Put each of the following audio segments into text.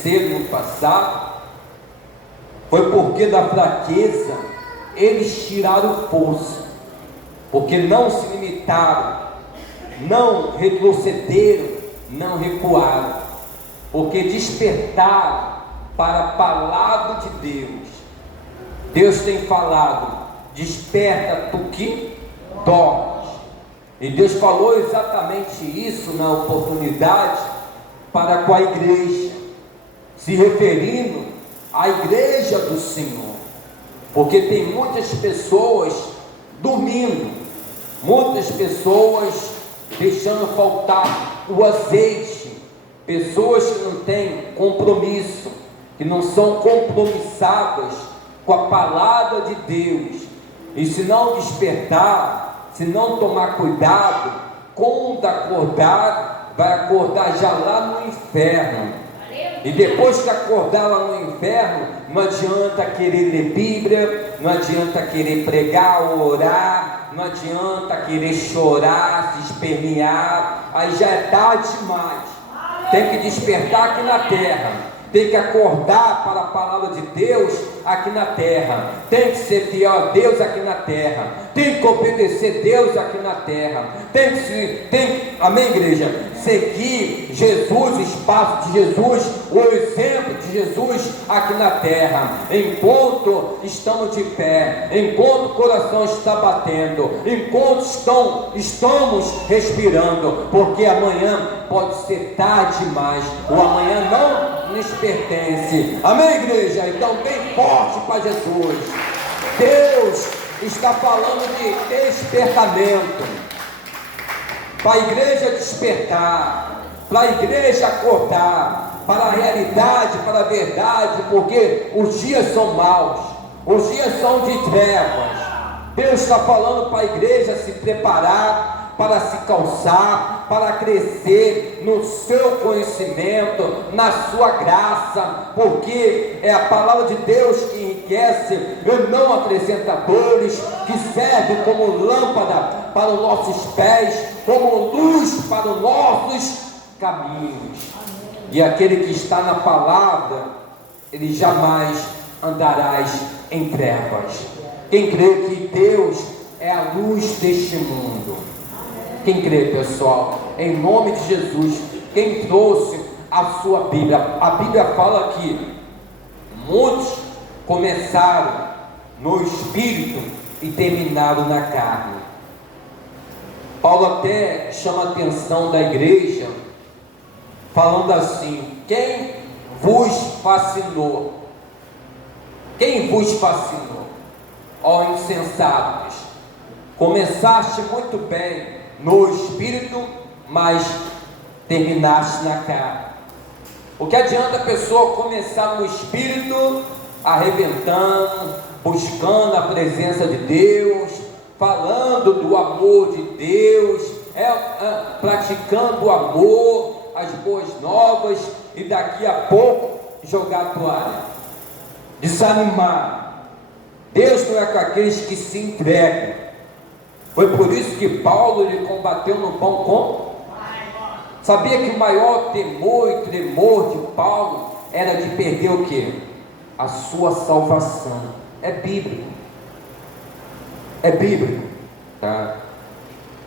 pereceram no passado, foi porque da fraqueza eles tiraram força, porque não se limitaram, não retrocederam, não recuaram, porque despertaram para a palavra de Deus. Deus tem falado: desperta tu que dormes. E Deus falou exatamente isso na oportunidade para com a igreja, se referindo à igreja do Senhor, porque tem muitas pessoas dormindo, muitas pessoas deixando faltar o azeite, pessoas que não têm compromisso, que não são compromissadas com a palavra de Deus. E se não despertar, se não tomar cuidado, quando acordar, vai acordar já lá no inferno. E depois que acordar lá no inferno, não adianta querer ler Bíblia, não adianta querer pregar ou orar, não adianta querer chorar, se espernear, aí já é tarde demais. Tem que despertar aqui na terra, tem que acordar para a palavra de Deus aqui na terra, tem que ser fiel a Deus aqui na terra, tem que obedecer Deus aqui na terra, amém, igreja? Seguir Jesus, o espaço de Jesus, o exemplo de Jesus aqui na terra, enquanto estamos de pé, enquanto o coração está batendo, enquanto estamos respirando, porque amanhã pode ser tarde demais, o amanhã não nos pertence, amém, igreja? Então bem forte para Jesus. Deus está falando de despertamento, para a igreja despertar, para a igreja acordar, para a realidade, para a verdade, porque os dias são maus, os dias são de trevas. Deus está falando para a igreja se preparar, para se calçar, para crescer no seu conhecimento, na sua graça, porque é a palavra de Deus que enriquece e não acrescenta dores, que serve como lâmpada para os nossos pés, como luz para os nossos caminhos. E aquele que está na palavra, ele jamais andarás em trevas. Quem crê que Deus é a luz deste mundo? Quem crê, pessoal? Em nome de Jesus, quem trouxe a sua Bíblia? A Bíblia fala que muitos começaram no Espírito e terminaram na carne. Paulo até chama a atenção da igreja, falando assim: quem vos fascinou? Quem vos fascinou? Ó insensatos, começaste muito bem no Espírito, mas terminaste na carne. O que adianta a pessoa começar no Espírito, arrebentando, buscando a presença de Deus, falando do amor de Deus, praticando o amor, as boas novas, e daqui a pouco jogar a toalha, desanimar? Deus não é com aqueles que se entregam. Foi por isso que Paulo ele combateu no pão com. Sabia que o maior temor e tremor de Paulo era de perder o quê? A sua salvação. É bíblico. É bíblico, tá?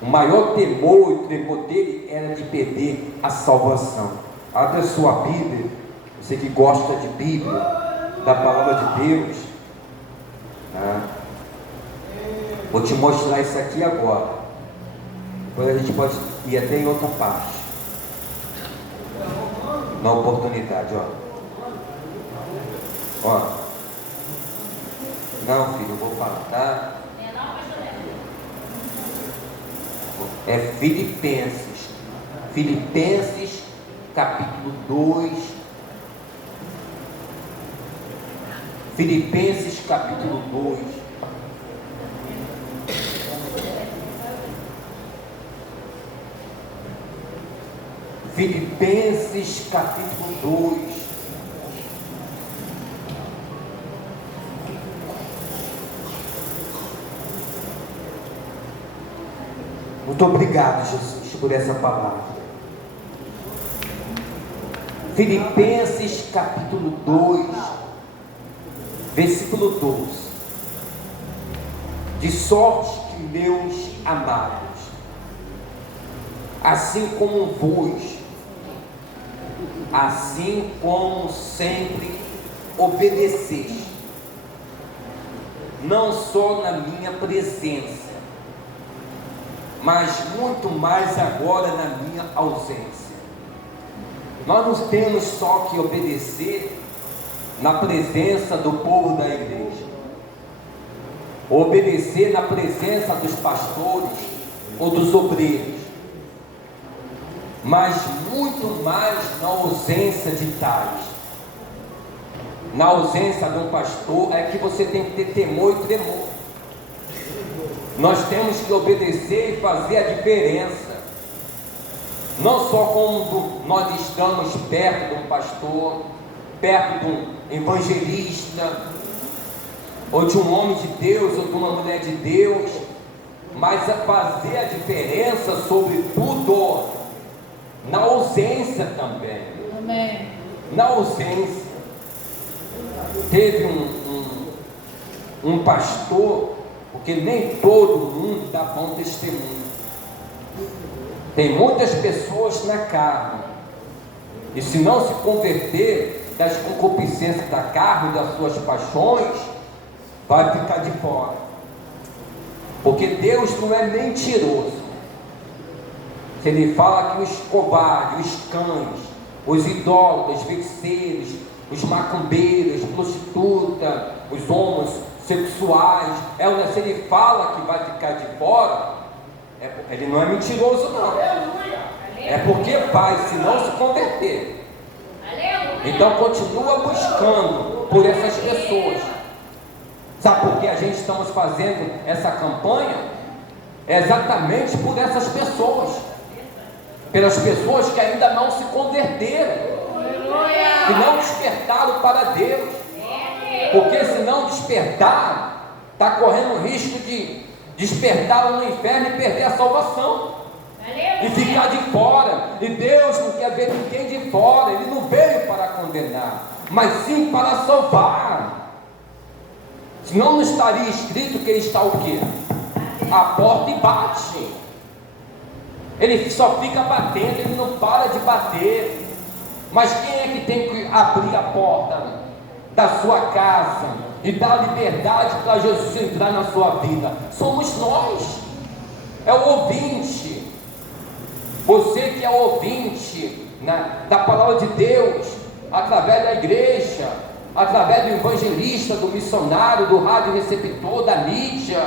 O maior temor e tremor dele era de perder a salvação. Abra a sua Bíblia, você que gosta de Bíblia, da palavra de Deus, tá? Vou te mostrar isso aqui agora. Depois a gente pode ir até em outra parte, na oportunidade, ó. Não, filho, eu vou falar, tá? É Filipenses. Filipenses, capítulo 2. Filipenses, capítulo 2. Filipenses capítulo 2. Muito obrigado, Jesus, por essa palavra. Filipenses capítulo 2, versículo 12. De sorte que, meus amados, assim como sempre obedeceste, não só na minha presença, mas muito mais agora na minha ausência. Nós não temos só que obedecer na presença do povo da igreja, obedecer na presença dos pastores ou dos obreiros, mas muito mais na ausência de tais. Na ausência de um pastor é que você tem que ter temor e tremor. Nós temos que obedecer e fazer a diferença. Não só quando nós estamos perto de um pastor, perto de um evangelista, ou de um homem de Deus, ou de uma mulher de Deus, mas a fazer a diferença, sobretudo, na ausência também. Amém. Na ausência. Teve um pastor, porque nem todo mundo dá bom testemunho. Tem muitas pessoas na carne, e se não se converter das concupiscências da carne e das suas paixões, vai ficar de fora. Porque Deus não é mentiroso. Se Ele fala que os covardes, os cães, os idólatras, os feiticeiros, os macumbeiros, prostitutas, os homossexuais, se Ele fala que vai ficar de fora, Ele não é mentiroso não. É porque vai, se não se converter. Então continua buscando por essas pessoas. Sabe por que a gente estamos fazendo essa campanha? É exatamente por essas pessoas, pelas pessoas que ainda não se converteram, que não despertaram para Deus. Porque se não despertar, está correndo o risco de despertar no inferno e perder a salvação, e ficar de fora. E Deus não quer ver ninguém de fora. Ele não veio para condenar, mas sim para salvar. Senão não estaria escrito que Ele está o quê? À porta e bate. Ele só fica batendo, Ele não para de bater. Mas quem é que tem que abrir a porta da sua casa e dar liberdade para Jesus entrar na sua vida? Somos nós. É o ouvinte. Você que é ouvinte da palavra de Deus, através da igreja, através do evangelista, do missionário, do rádio receptor, da mídia,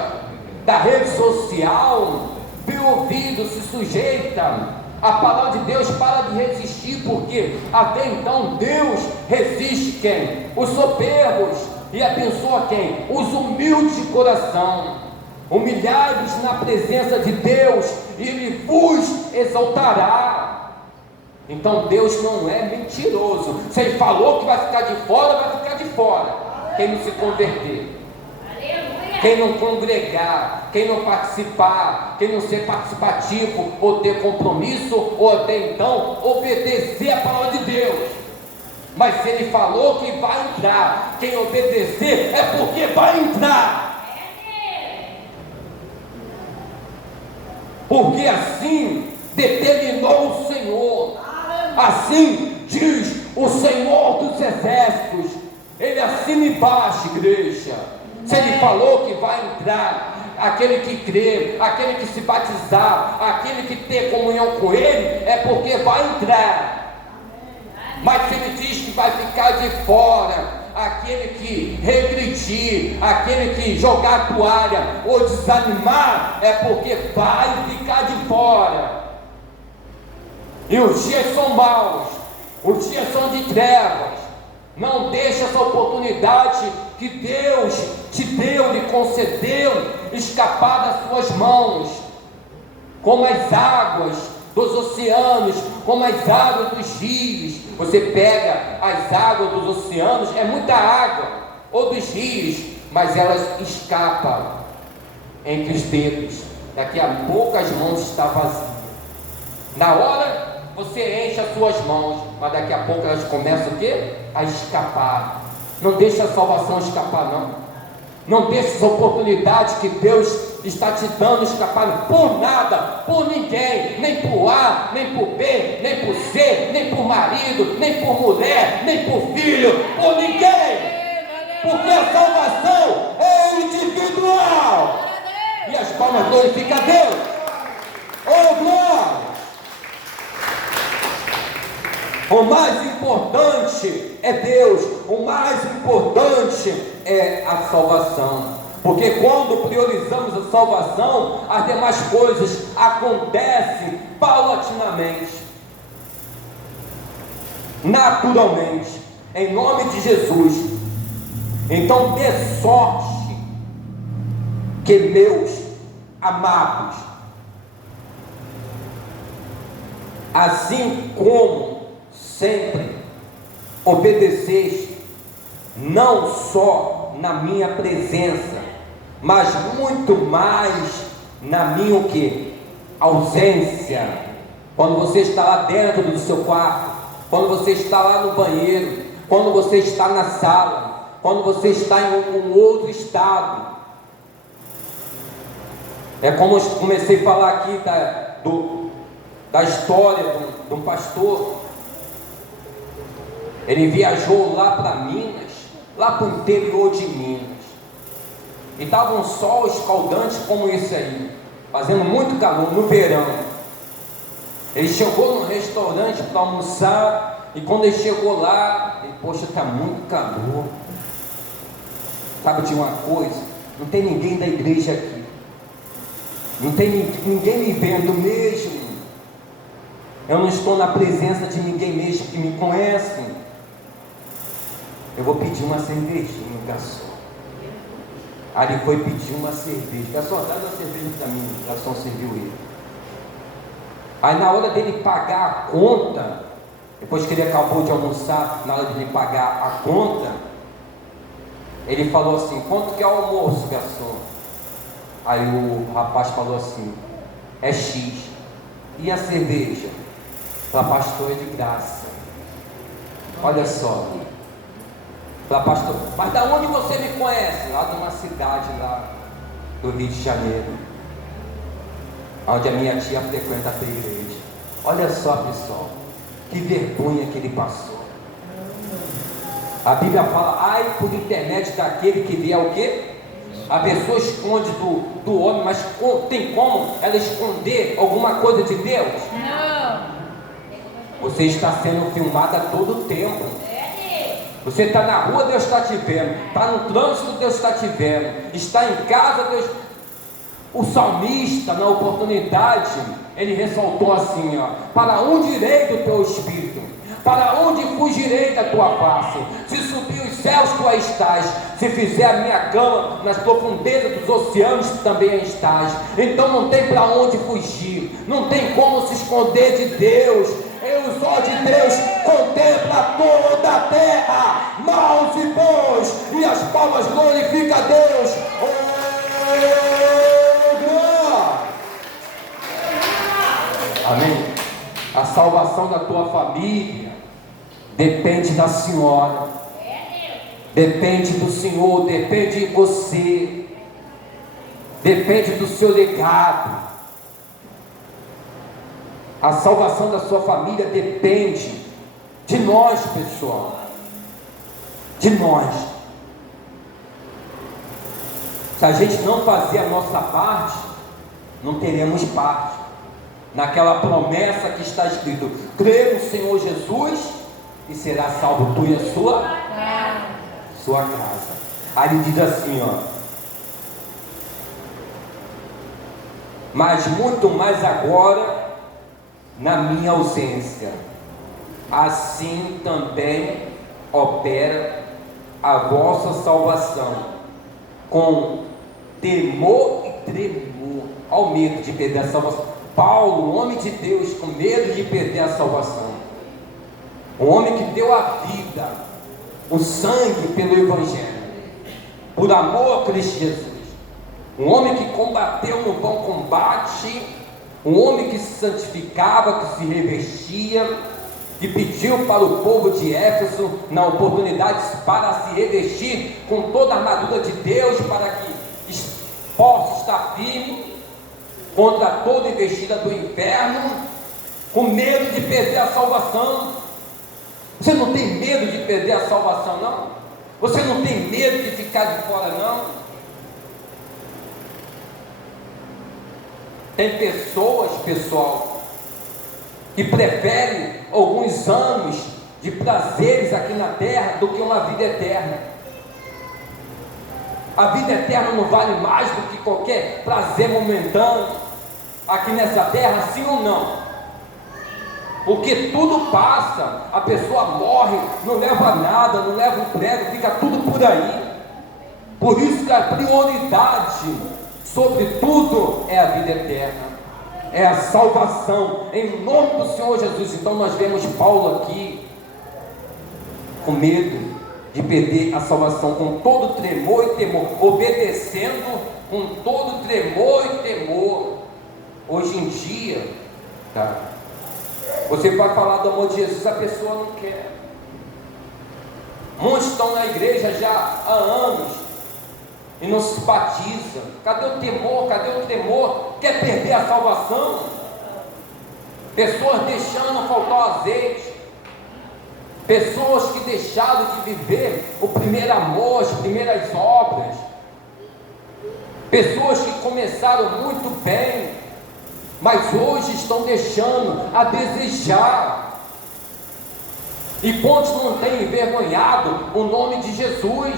da rede social, tem ouvido, se sujeita a palavra de Deus, para de resistir, porque até então Deus resiste quem? Os soberbos, e abençoa quem? Os humildes de coração. Humilhados na presença de Deus, e Ele vos exaltará. Então Deus não é mentiroso. Se Ele falou que vai ficar de fora, vai ficar de fora. Quem não se converter, quem não congregar, quem não participar, quem não ser participativo, ou ter compromisso, ou até então obedecer a palavra de Deus. Mas se Ele falou que vai entrar, quem obedecer é porque vai entrar. Porque assim determinou o Senhor, assim diz o Senhor dos exércitos. Ele assina embaixo, igreja. Se Ele falou que vai entrar, aquele que crê, aquele que se batizar, aquele que ter comunhão com Ele, é porque vai entrar. Mas se Ele diz que vai ficar de fora, aquele que regredir, aquele que jogar a toalha ou desanimar, é porque vai ficar de fora. E os dias são maus, os dias são de trevas. Não deixe essa oportunidade que Deus te deu, lhe concedeu, escapar das suas mãos, como as águas dos oceanos, como as águas dos rios. Você pega as águas dos oceanos, é muita água, ou dos rios, mas elas escapam entre os dedos. Daqui a pouco as mãos estão vazias. Na hora você enche as suas mãos, mas daqui a pouco elas começam o quê? A escapar. Não deixa a salvação escapar, não. Não deixe essa oportunidade que Deus está te dando escapar por nada, por ninguém, nem por A, nem por B, nem por C, nem por marido, nem por mulher, nem por filho, por ninguém. Porque a salvação é individual. E as palmas glorificam a Deus. Oh, glória! O mais importante é Deus, o mais importante é a salvação. Porque quando priorizamos a salvação, as demais coisas acontecem paulatinamente, naturalmente, em nome de Jesus. Então dê sorte que meus amados, assim como sempre obedeceste, não só na minha presença, mas muito mais na minha o quê? Ausência. Quando você está lá dentro do seu quarto, quando você está lá no banheiro, quando você está na sala, quando você está em um outro estado. É como eu comecei a falar aqui da história de um pastor. Ele viajou lá para Minas, lá para o interior de Minas, e estava um sol escaldante como esse aí, fazendo muito calor no verão. Ele chegou no restaurante para almoçar, e quando ele chegou lá, ele, poxa, está muito calor. Sabe de uma coisa? Não tem ninguém da igreja aqui, não tem ninguém me vendo mesmo. Eu não estou na presença de ninguém mesmo que me conhece. Eu vou pedir uma cervejinha, garçom. Aí ele foi pedir uma cerveja. Garçom, dá uma cerveja para mim. O garçom serviu ele. Aí na hora dele pagar a conta, depois que ele acabou de almoçar, na hora de ele pagar a conta, ele falou assim: quanto que é o almoço, garçom? Aí o rapaz falou assim: é X. E a cerveja? Falei: pastor, é de graça. Olha só. Falei: pastor, mas da onde você me conhece? Lá de uma cidade lá do Rio de Janeiro, onde a minha tia frequenta a igreja. Olha só, pessoal, que vergonha que ele passou. A Bíblia fala: ai, por internet daquele que vê o quê? A pessoa esconde do homem, mas tem como ela esconder alguma coisa de Deus? Não. Você está sendo filmado a todo tempo. Você está na rua, Deus está te vendo. Está no trânsito, Deus está te vendo. Está em casa, Deus. O salmista, na oportunidade, ele ressaltou assim: ó, para onde irei do teu espírito? Para onde fugirei da tua face? Se subir os céus, tu aí estás. Se fizer a minha cama nas profundezas dos oceanos, tu também aí estás. Então não tem para onde fugir, não tem como se esconder de Deus. E os olhos de Deus contempla toda a terra, maus e bons, e as palmas glorificam a Deus. Amém. A salvação da tua família depende da senhora, depende do Senhor, depende de você, depende do seu legado. A salvação da sua família depende de nós, pessoal, de nós. Se a gente não fazer a nossa parte, não teremos parte naquela promessa que está escrito: crê no Senhor Jesus e será salvo tu e a sua casa. Aí ele diz assim, ó: mas muito mais agora na minha ausência, assim também opera a vossa salvação, com temor e tremor. Olha o medo de perder a salvação. Paulo, um homem de Deus, com medo de perder a salvação, um homem que deu a vida, o sangue pelo Evangelho, por amor a Cristo Jesus, um homem que combateu no bom combate um homem que se santificava, que se revestia, que pediu para o povo de Éfeso, na oportunidade, para se revestir com toda a armadura de Deus, para que possa estar firme contra toda investida do inferno, com medo de perder a salvação. Você não tem medo de perder a salvação, não? Você não tem medo de ficar de fora, não? Tem pessoas, pessoal, que preferem alguns anos de prazeres aqui na terra do que uma vida eterna. A vida eterna não vale mais do que qualquer prazer momentâneo aqui nessa terra, sim ou não? Porque tudo passa, a pessoa morre, não leva nada, não leva um prego, fica tudo por aí. Por isso que a prioridade sobre tudo é a vida eterna, é a salvação, em nome do Senhor Jesus. Então nós vemos Paulo aqui com medo de perder a salvação, com todo tremor e temor, obedecendo com todo tremor e temor. Hoje em dia, tá? Você vai falar do amor de Jesus, a pessoa não quer. Muitos estão na igreja já há anos e não se batizam. Cadê o temor? Cadê o tremor? Quer perder a salvação? Pessoas deixando faltar o azeite. Pessoas que deixaram de viver o primeiro amor, as primeiras obras. Pessoas que começaram muito bem, mas hoje estão deixando a desejar. E quantos não têm envergonhado o nome de Jesus?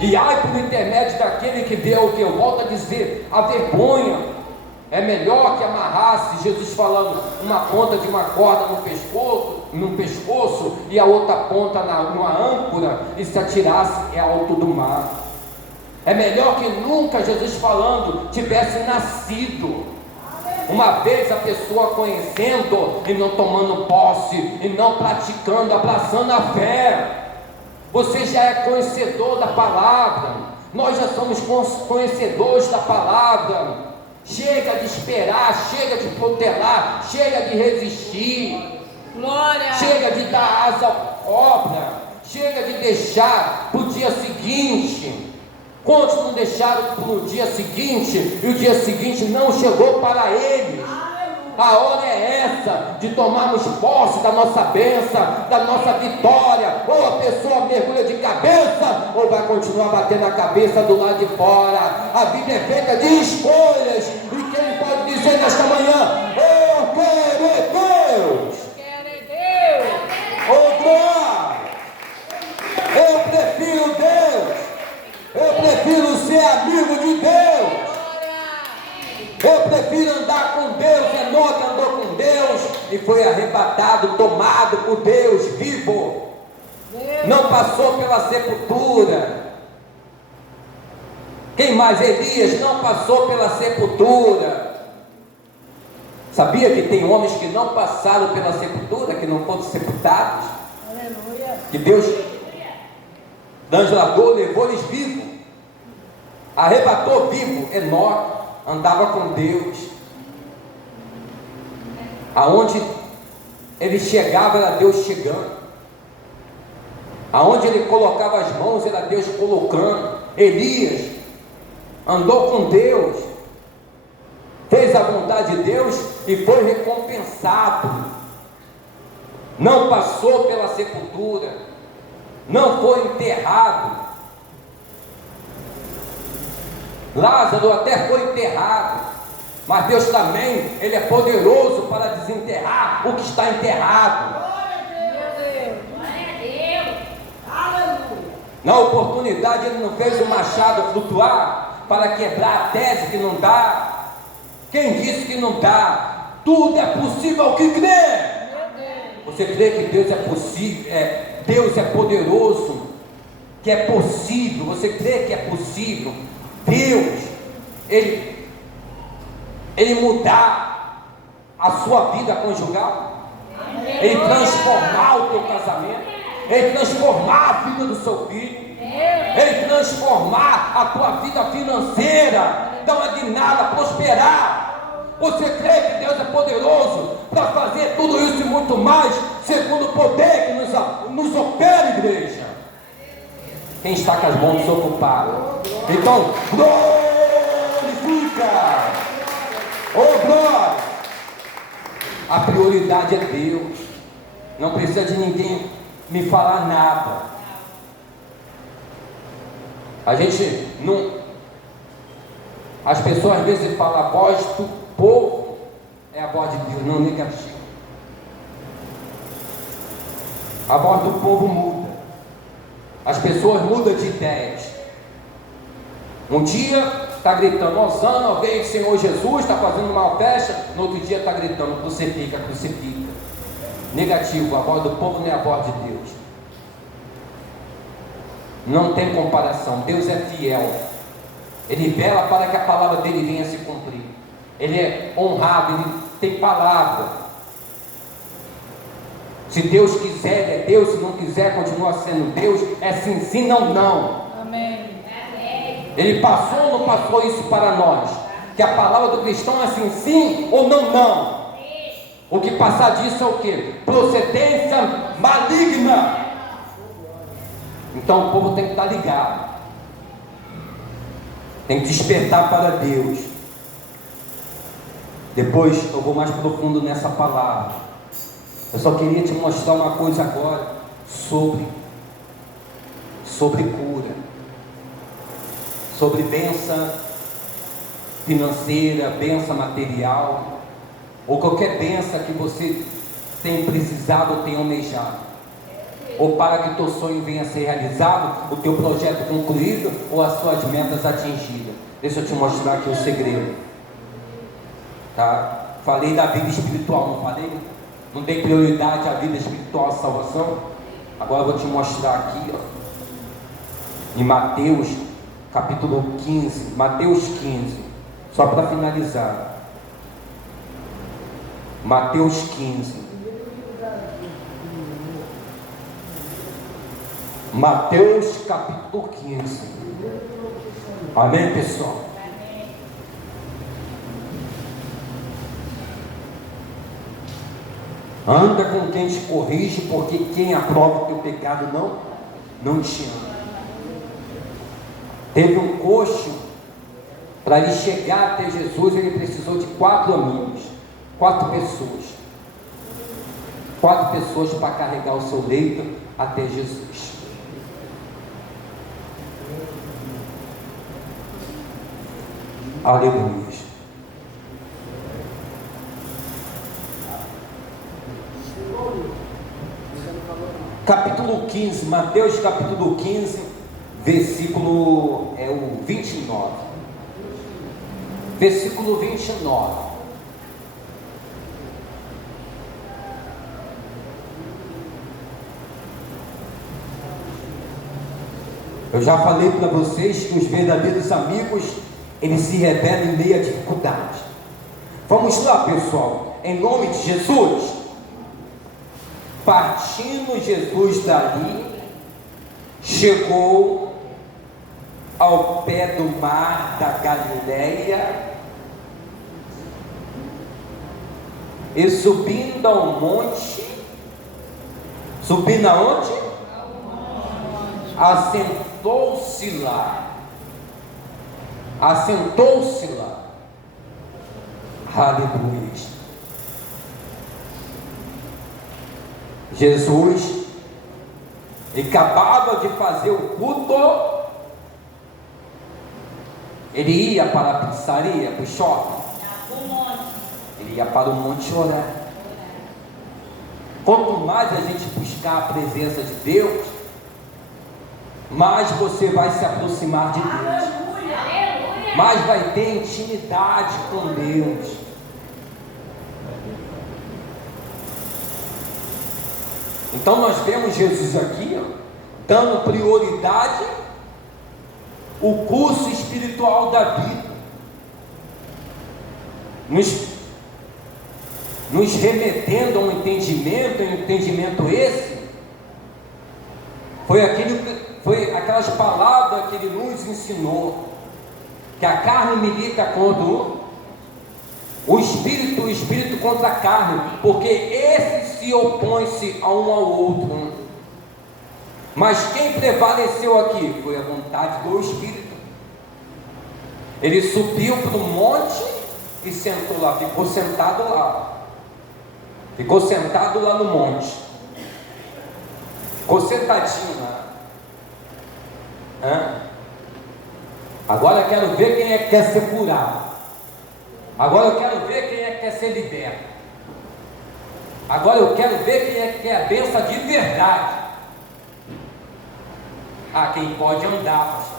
E ai, por intermédio daquele que deu o que eu volto a dizer, a vergonha. É melhor que amarrasse, Jesus falando, uma ponta de uma corda no pescoço e a outra ponta numa âncora e se atirasse alto do mar. É melhor que nunca, Jesus falando, tivesse nascido. Uma vez a pessoa conhecendo e não tomando posse, e não praticando, abraçando a fé. Você já é conhecedor da palavra. Nós já somos conhecedores da palavra. Chega de esperar, chega de protelar, chega de resistir. Glória. Chega de dar asa à cobra, chega de deixar para o dia seguinte. Quantos não deixaram para o dia seguinte e o dia seguinte não chegou para eles? A hora é essa de tomarmos posse da nossa bênção, da nossa vitória. Ou a pessoa mergulha de cabeça, ou vai continuar batendo a cabeça do lado de fora. A vida é feita de escolhas. E quem pode dizer nesta manhã: eu quero é Deus? Quero é Deus. Oh glória! Eu prefiro Deus. Eu prefiro ser amigo de Deus. Eu prefiro andar com Deus. Enoque andou com Deus e foi arrebatado, tomado por Deus vivo. Não passou pela sepultura. Quem mais? Elias não passou pela sepultura. Sabia que tem homens que não passaram pela sepultura, que não foram sepultados? Aleluia. Que Deus transladou, levou eles vivos, arrebatou vivo. Enoque andava com Deus. Aonde ele chegava era Deus chegando. Aonde ele colocava as mãos era Deus colocando. Elias andou com Deus, fez a vontade de Deus e foi recompensado. Não passou pela sepultura, não foi enterrado. Lázaro até foi enterrado, mas Deus também, Ele é poderoso para desenterrar o que está enterrado. Na oportunidade Ele não fez o machado flutuar para quebrar a tese que não dá. Quem disse que não dá? Tudo é possível ao que crê. Você crê que Deus é possível? Deus é poderoso, que é possível. Você crê que é possível Deus, Ele mudar a sua vida conjugal, Ele transformar o teu casamento, Ele transformar a vida do seu filho, Ele transformar a tua vida financeira, dar uma guinada, prosperar, Você crê que Deus é poderoso para fazer tudo isso e muito mais, segundo o poder que nos opera, igreja? Quem está com as mãos desocupadas? Então, glorifica! Oh, glória! A prioridade é Deus. Não precisa de ninguém me falar nada. A gente não... As pessoas às vezes falam, a voz do povo é a voz de Deus, não negativa. A voz do povo muda. As pessoas mudam de ideias. Um dia está gritando, Osana, alguém, Senhor Jesus, está fazendo uma festa. No outro dia está gritando, crucifica, crucifica. Negativo, a voz do povo não é a voz de Deus. Não tem comparação. Deus é fiel. Ele vela para que a palavra dele venha se cumprir. Ele é honrado, ele tem palavra. Se Deus quiser, ele é Deus. Se não quiser, continua sendo Deus. É sim, sim, não, não. Amém. Ele passou ou não passou isso para nós? Que a palavra do cristão é sim, sim ou não, não. O que passar disso é o que? Procedência maligna. Então o povo tem que estar ligado. Tem que despertar para Deus. Depois eu vou mais profundo nessa palavra. Eu só queria te mostrar uma coisa agora sobre cura, sobre bênção financeira, bênção material, ou qualquer bênção que você tem precisado ou tem almejado, ou para que teu sonho venha a ser realizado, o teu projeto concluído, ou as suas metas atingidas. Deixa eu te mostrar aqui o segredo, tá? Falei da vida espiritual, não falei? Não dei prioridade à vida espiritual, à salvação? Agora eu vou te mostrar aqui, ó, em Mateus capítulo 15, Mateus 15, só para finalizar. Mateus 15. Mateus capítulo 15. Amém, pessoal? Anda com quem te corrige, porque quem aprova o teu pecado não te ama. Teve um coxo, para ele chegar até Jesus, ele precisou de 4 amigos, 4 pessoas. 4 pessoas para carregar o seu leito até Jesus. Aleluia. Capítulo 15, Mateus capítulo 15, versículo é o 29. Versículo 29. Eu já falei para vocês que os verdadeiros amigos, eles se revelam em meio à dificuldade. Vamos lá, pessoal, em nome de Jesus. Partindo Jesus dali, chegou ao pé do mar da Galileia, e subindo ao monte, subindo aonde? Assentou-se lá. Assentou-se lá. Aleluia. Jesus acabava de fazer o culto. Ele ia para a pizzaria, para o shopping. Ele ia para o monte orar. Quanto mais a gente buscar a presença de Deus, mais você vai se aproximar de Deus, mais vai ter intimidade com Deus. Então nós vemos Jesus aqui, ó, dando prioridade ao curso espiritual da vida, nos remetendo a um entendimento esse, foi aquelas palavras que ele nos ensinou, que a carne milita contra o o espírito contra a carne, porque esse se opõe-se a um ao outro. Mas quem prevaleceu aqui foi a vontade do Espírito. Ele subiu para o monte e sentou lá, ficou sentado lá. Ficou sentado lá no monte. Ficou sentadinho lá. Agora eu quero ver quem é que quer ser curado. Agora eu quero ver quem é que quer ser liberto. Agora eu quero ver quem é que quer a bênção de verdade. Quem pode andar, pastor.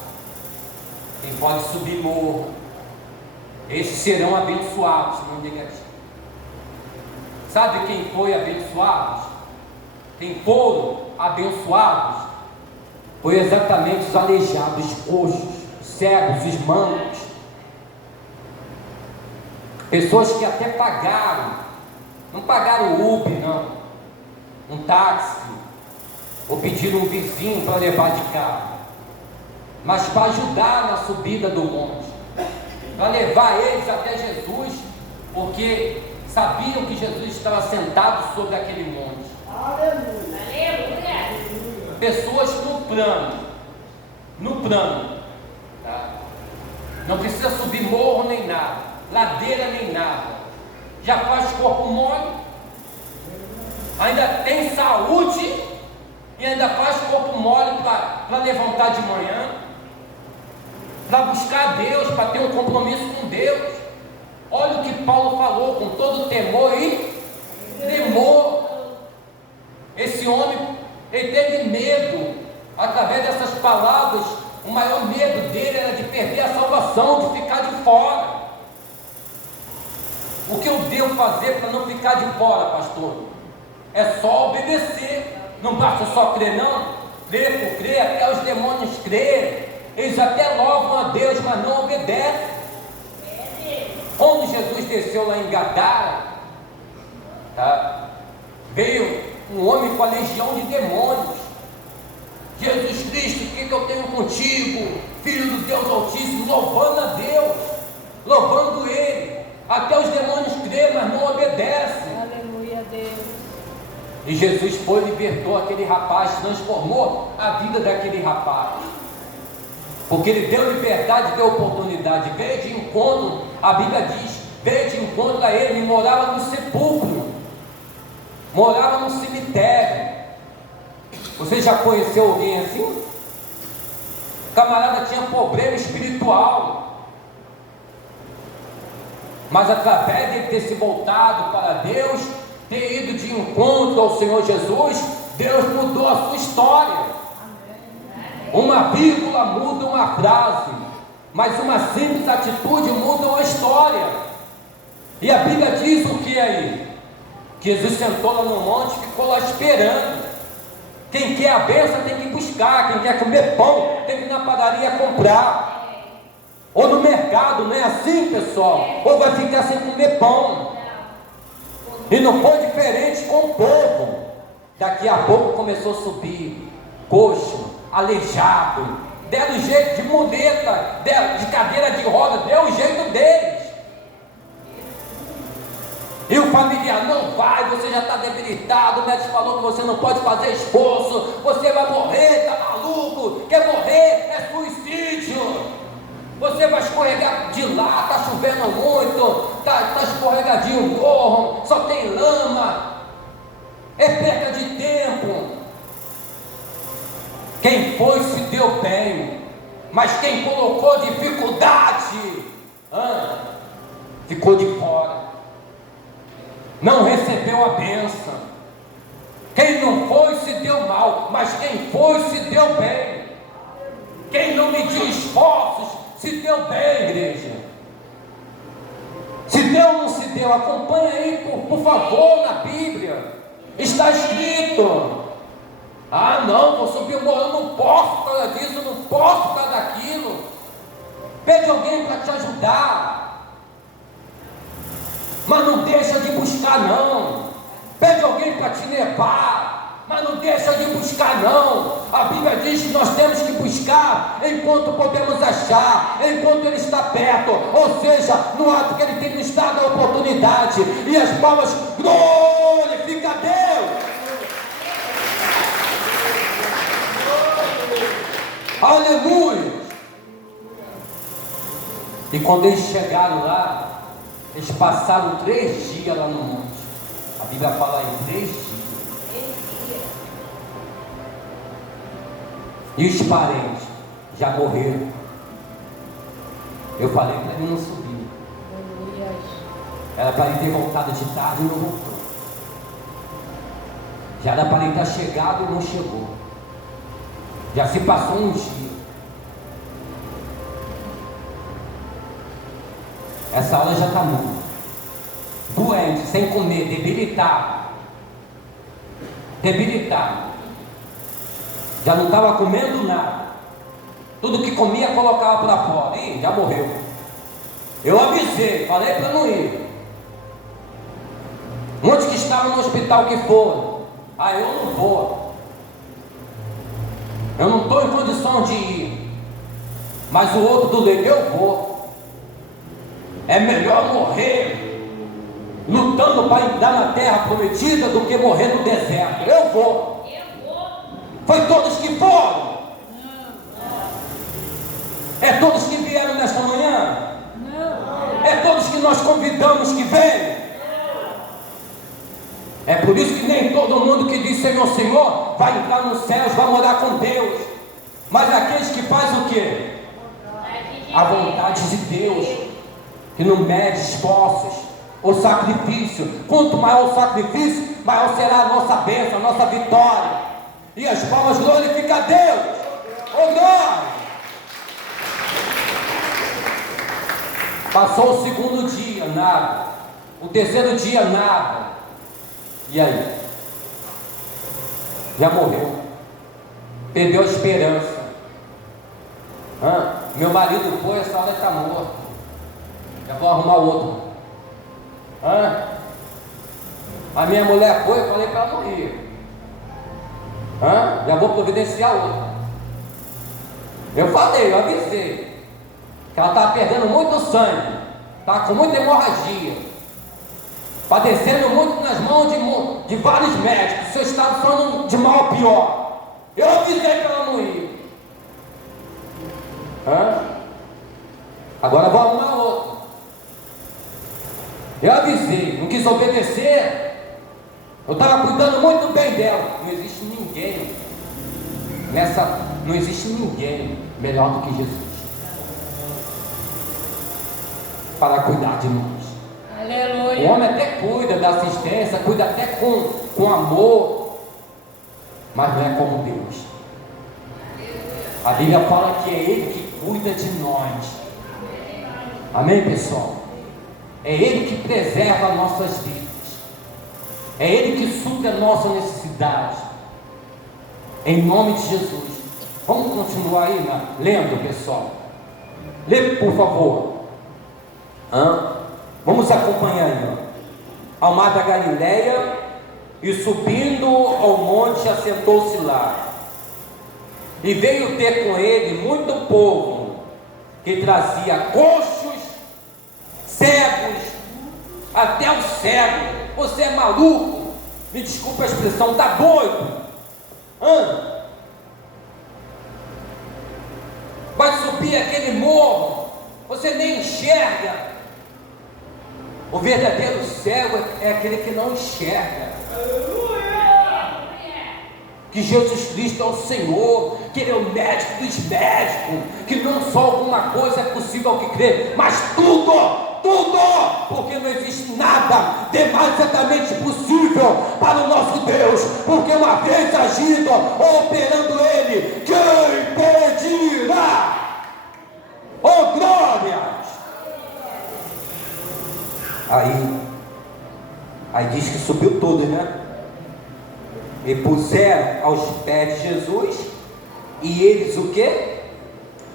Quem pode subir morro. Esses serão abençoados, não negativo. Sabe quem foi abençoados? Quem foram abençoados? Foi exatamente os aleijados, os coxos, os cegos, os mancos. Pessoas que até pagaram, não pagaram o Uber, não, um táxi, ou pediram um vizinho para levar de carro, mas para ajudar na subida do monte, para levar eles até Jesus, porque sabiam que Jesus estava sentado sobre aquele monte. Aleluia. Pessoas no plano, tá? Não precisa subir morro nem nada, ladeira nem nada, já faz corpo mole, ainda tem saúde e ainda faz corpo mole para levantar de manhã, para buscar Deus, para ter um compromisso com Deus. Olha o que Paulo falou, com todo temor e temor. Esse homem, ele teve medo. Através dessas palavras, o maior medo dele era de perder a salvação, de ficar de fora. O que eu devo fazer para não ficar de fora, pastor? É só obedecer. Não basta só crer, não. Crer por crer, até os demônios crerem. Eles até louvam a Deus, mas não obedecem. Quando Jesus desceu lá em Gadara, tá? Veio um homem com a legião de demônios. Jesus Cristo, o que eu tenho contigo? Filho do Deus Altíssimo, louvando a Deus, louvando Ele. Até os demônios creem, mas não obedecem. Aleluia, Deus. E Jesus foi, libertou aquele rapaz, transformou a vida daquele rapaz. Porque ele deu liberdade, deu oportunidade, veio de encontro, a Bíblia diz, veio de encontro a ele, morava no sepulcro, morava no cemitério. Você já conheceu alguém assim? O camarada tinha problema espiritual, mas através de ter se voltado para Deus, ter ido de encontro ao Senhor Jesus, Deus mudou a sua história. Uma vírgula muda uma frase, mas uma simples atitude muda uma história. E a Bíblia diz o que aí? Que Jesus sentou lá no monte e ficou lá esperando. Quem quer a bênção tem que buscar, quem quer comer pão tem que ir na padaria comprar, ou no mercado, não é assim, pessoal? Ou vai ficar sem comer pão. E não foi diferente com o povo. Daqui a pouco começou a subir coxo, aleijado, deram jeito de muleta, de cadeira de roda, deu o jeito deles. E o familiar, não vai, você já está debilitado, o médico falou que você não pode fazer esforço, você vai morrer, está maluco, quer morrer, é suicídio, você vai escorregar de lá, está chovendo muito, está escorregadinho o morro, só tem lama, é perda de tempo. Quem foi se deu bem, mas quem colocou dificuldade, ficou de fora, não recebeu a bênção. Quem não foi se deu mal, mas quem foi se deu bem. Quem não mediu esforços se deu bem, igreja. Se deu ou não se deu, acompanha aí por favor na Bíblia, está escrito. Não, vou subir o morro, eu não posso por causa disso, eu não posso por causa daquilo. Pede alguém para te ajudar, mas não deixa de buscar não. Pede alguém para te levar, mas não deixa de buscar não. A Bíblia diz que nós temos que buscar enquanto podemos achar, enquanto Ele está perto, ou seja, no ato que Ele tem nos dado a oportunidade. E as palmas glorificam a Deus. Aleluia. E quando eles chegaram lá, eles passaram 3 dias lá no monte. A Bíblia fala em 3 dias. E os parentes já morreram. Eu falei para ele não subir. Era para ele ter voltado de tarde e não voltou. Já era para ele estar chegado e não chegou. Já se passou um dia. Essa hora já está muito doente, sem comer, debilitado. Já não estava comendo nada. Tudo que comia colocava para fora. Ih, já morreu. Eu avisei, falei para não ir. Muitos que estavam no hospital que foram. Ah, eu não vou. Eu não estou em condição de ir. Mas o outro do leito, eu vou. É melhor morrer lutando para entrar na terra prometida do que morrer no deserto. Eu vou. Foi todos que foram? É todos que vieram nesta manhã? É todos que nós convidamos que venham? É por isso que nem todo mundo que diz Senhor, Senhor vai entrar nos céus, vai morar com Deus. Mas aqueles que fazem o quê? A vontade de Deus, que não mede esforços, o sacrifício. Quanto maior o sacrifício, maior será a nossa bênção, a nossa vitória. E as palmas glorificam a Deus. Oh glória! Passou o segundo dia, nada. O terceiro dia, nada. E aí? Já morreu. Perdeu a esperança. Meu marido foi, essa hora está morto. Já vou arrumar outro. A minha mulher foi, eu falei para ela não ir. Já vou providenciar outro. Eu falei, eu avisei que ela estava perdendo muito sangue, estava com muita hemorragia, padecendo muito nas mãos de vários médicos. O seu estado falando de mal a pior. Eu avisei para ela não ir. Agora vou arrumar outro. Eu avisei, não quis obedecer. Eu estava cuidando muito bem dela. Não existe ninguém não existe ninguém melhor do que Jesus para cuidar de nós. Aleluia. O homem até cuida da assistência, cuida até com amor, mas não é como Deus. A Bíblia fala que é Ele que cuida de nós. Amém, pessoal? É Ele que preserva nossas vidas. É Ele que supre a nossa necessidade. Em nome de Jesus. Vamos continuar aí, lendo, pessoal. Lê, por favor. Vamos acompanhar aí. Ao mar da Galileia, e subindo ao monte, assentou-se lá. E veio ter com ele muito povo, que trazia coxos, cegos, até o cego. Você é maluco? Me desculpa a expressão, está doido? Vai subir aquele morro, você nem enxerga. O verdadeiro cego é aquele que não enxerga. Que Jesus Cristo é o Senhor, que Ele é o médico dos médicos, que não só alguma coisa é possível ao que crer, mas tudo, porque não existe nada demasiadamente possível para o nosso Deus, porque uma vez agindo, operando Ele, quem impedirá? Oh glórias! Aí diz que subiu tudo, né? E puseram aos pés de Jesus, e eles o quê?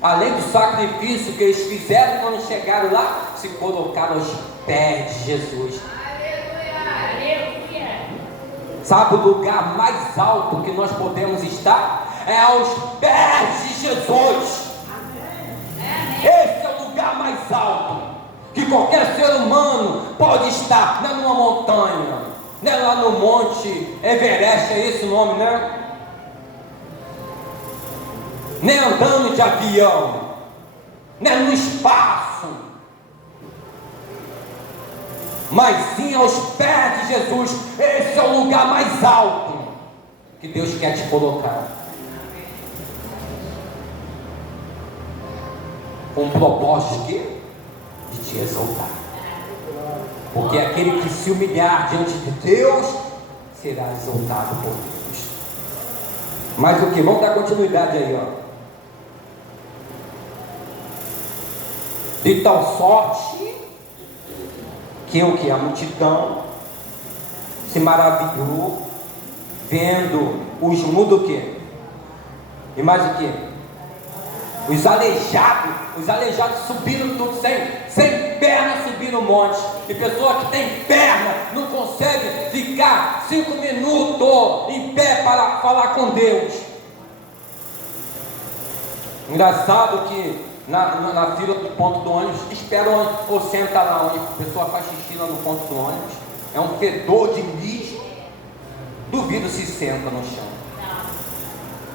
Além do sacrifício que eles fizeram quando chegaram lá, se colocaram aos pés de Jesus. Aleluia! Sabe o lugar mais alto que nós podemos estar? É aos pés de Jesus. Esse é o lugar mais alto que qualquer ser humano pode estar. Não é numa montanha, não é lá no Monte Everest, é esse o nome, né? Nem andando de avião, nem no espaço, mas sim aos pés de Jesus. Esse é o lugar mais alto que Deus quer te colocar, com um propósito de te exaltar, porque aquele que se humilhar diante de Deus será exaltado por Deus. Mas o que? Vamos dar continuidade aí, ó. De tal sorte que o que? A multidão se maravilhou vendo os mudos o quê? E mais o quê? Os aleijados subiram tudo sem perna, subiram o monte. E pessoa que tem perna não consegue ficar 5 minutos em pé para falar com Deus. Engraçado que na fila do ponto do ônibus, espera o ônibus ou senta lá onde a pessoa faz xixi lá no ponto do ônibus, é um fedor de mijo, duvido se senta no chão.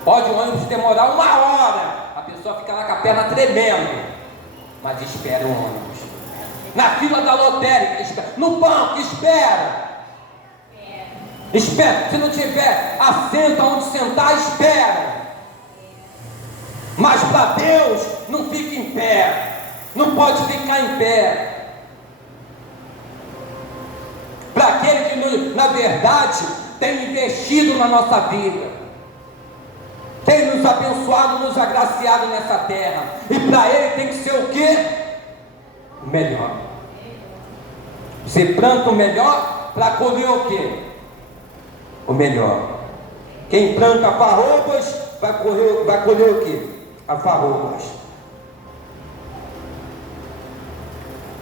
Pode o ônibus demorar 1 hora, a pessoa fica lá com a perna tremendo, mas espera o ônibus. Na fila da lotérica, espera. No banco, espera. Se não tiver assento onde sentar, espera. Mas para Deus não fica em pé, não pode ficar em pé. Para aquele que na verdade tem investido na nossa vida, tem nos abençoado, nos agraciado nessa terra, e para ele tem que ser o quê? O melhor. Você planta o melhor para colher o quê? O melhor. Quem planta farrobas vai colher o quê? Alfarrobas.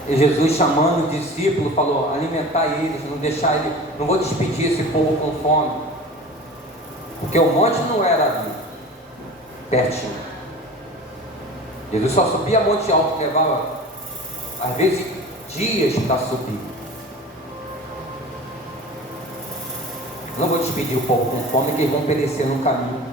E Jesus, chamando o discípulo, falou: alimentar eles, não deixar eles, não vou despedir esse povo com fome, porque o monte não era ali pertinho. Jesus só subia monte alto, levava às vezes dias para subir. Não vou despedir o povo com fome, que eles vão perecer no caminho.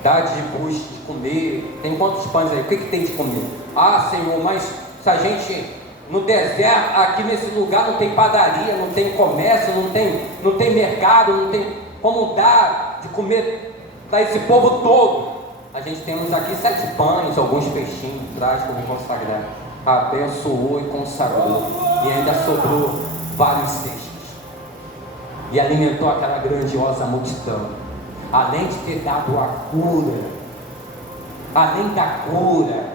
Dá de bucho de comer. Tem quantos pães aí? O que tem de comer? Ah, Senhor, mas se a gente no deserto, aqui nesse lugar não tem padaria, não tem comércio, não tem mercado, não tem como dar de comer para esse povo todo. A gente temos aqui 7 pães, alguns peixinhos, traz como consagrar. Abençoou e consagrou, e ainda sobrou vários peixes, e alimentou aquela grandiosa multidão. Além de ter dado a cura, além da cura,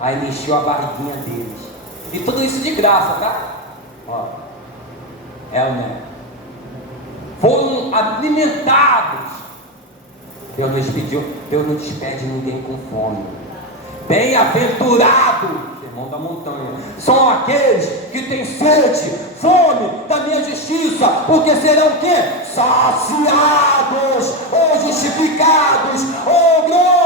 aí encheu a barriguinha deles, e tudo isso de graça, tá? Ó, né? Foram alimentados. Deus não despede ninguém com fome. Bem-aventurado, sermão da montanha, são aqueles que têm sede, fome da minha justiça, porque serão o quê? Saciados, ou justificados, ou glorificados.